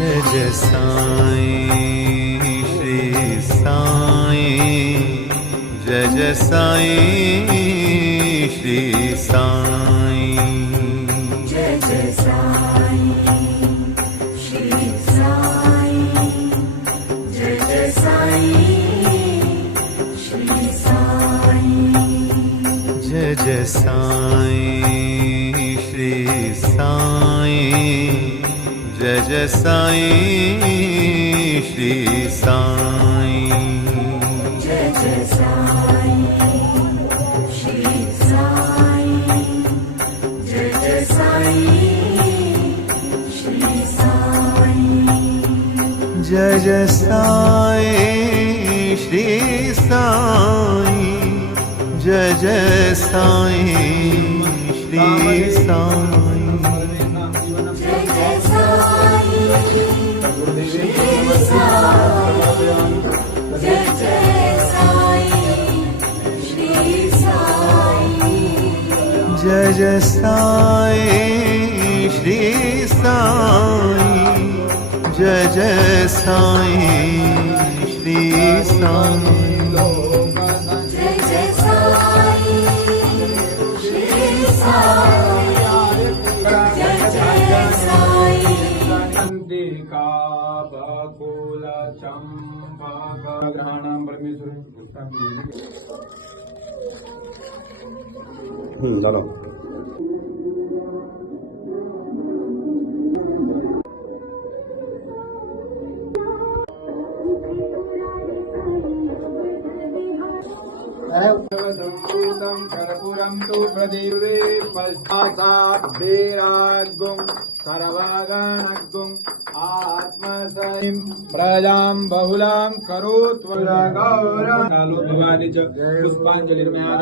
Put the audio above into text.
जय जय साईं श्री साईं, जय जय साईं श्री साईं, जय जय साईं श्री साईं, जय जय साईं श्री साईं, जय जय साईं श्री साईं, जय जय साईं श्री साईं, जय जय साईं श्री साईं, जय जय साईं श्री साईं, जय जय साईं श्री साईं, जय जय साईं श्री साईं, जय जय साईं श्री साईं, जय जय साईं श्री साईं, जय जय साईं श्री साईं, जय जय साईं श्री साईं, जय जय साईं श्री साईं, जय जय साईं, चंडिका बकुल चंपक ग्रहणं परमेश्वर झालं. संपूतं कर्पूरं तु प्रदीप्ते पश्चात् धीराग्गुं सर्वगणग्गुं आत्मसहिं प्रजां बहुलां करोत्वरा गौरं पुष्पाञ्जलिर्मया